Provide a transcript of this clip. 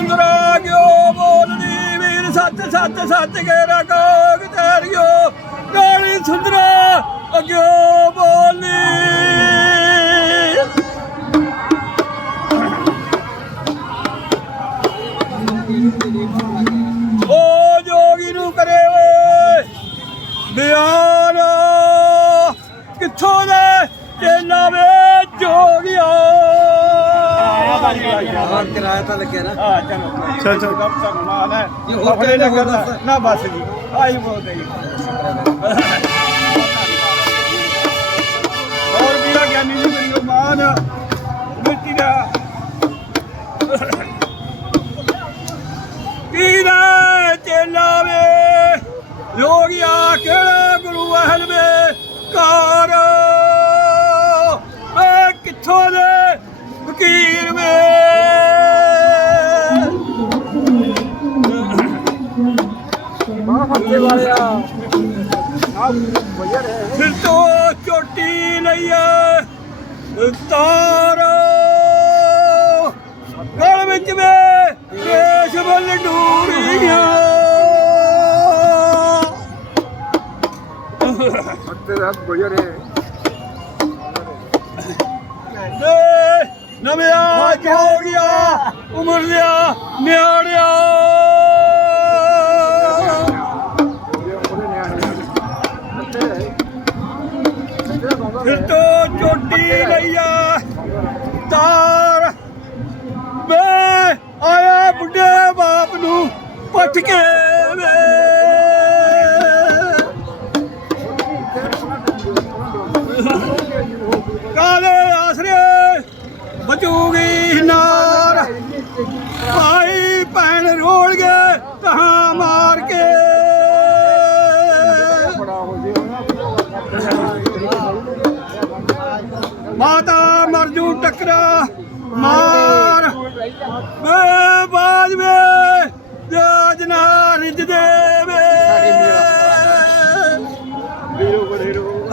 ਸੁੰਦਰਾ ਗਿਓ ਬੋਲਦੀ ਵੀਰ ਸੱਚ ਸੱਚ ਸੱਚ ਕੇ ਰਕੋਗ ਤੇਰਿਓ ਕਾਲੀ ਸੁੰਦਰਾ ਅਗਿਓ ਬੋਲੀ ਓ ਹਾਂ ਕਿਰਾਇਆ ਤਾਂ ਲੱਗਿਆ ਨਾ ਆ ਚਲੋ ਚੱਲ, ਚੱਲ। ਚੱਲ ਮਾਲ ਹੈ ਜੀ, ਹੋਰ ਆਪਣੇ ਕਿਹੜਾ ਨਾ ਬਸ ਜੀ ਆਈ ਬੋਲਦੇ ਜੀ ਹੋਰ ਵੀ ਆ ਗਿਆਨੀ ਜੀ ਮੇਰੀ ਉਹ ਮਿੱਟੀ ਦਾ ਕੀਰੇ ਚੇਲਾ ਵੇ ਲੋਗਿਆ ਕਿਹੜੇ ਗੁਰੂ ਅਹਲ ਵੇ ਫਿਰ ਤੋਂ ਚੋਟੀ ਲਈਏ ਤਾਰ ਗਲ ਵਿੱਚ ਵੇ ਰੇਸ਼ ਵੱਲ ਡੂਰੀਆਂ ਏ ਨਵਿਆ ਹੋ ਗਿਆ ਉਮਰ ਲਿਆ ਨਿਆੜਿਆ ਫਿਰ ਤੋਂ ਚੋਟੀ ਲਈਆ ਤਾਰ ਮੈਂ ਆਇਆ ਬੁੱਢੇ ਬਾਪ ਨੂੰ ਪੱਟ ਕੇ ਵੇ ਕਾਲੇ ਮਾਤਾ ਮਰ ਜੂ ਮਾਰ।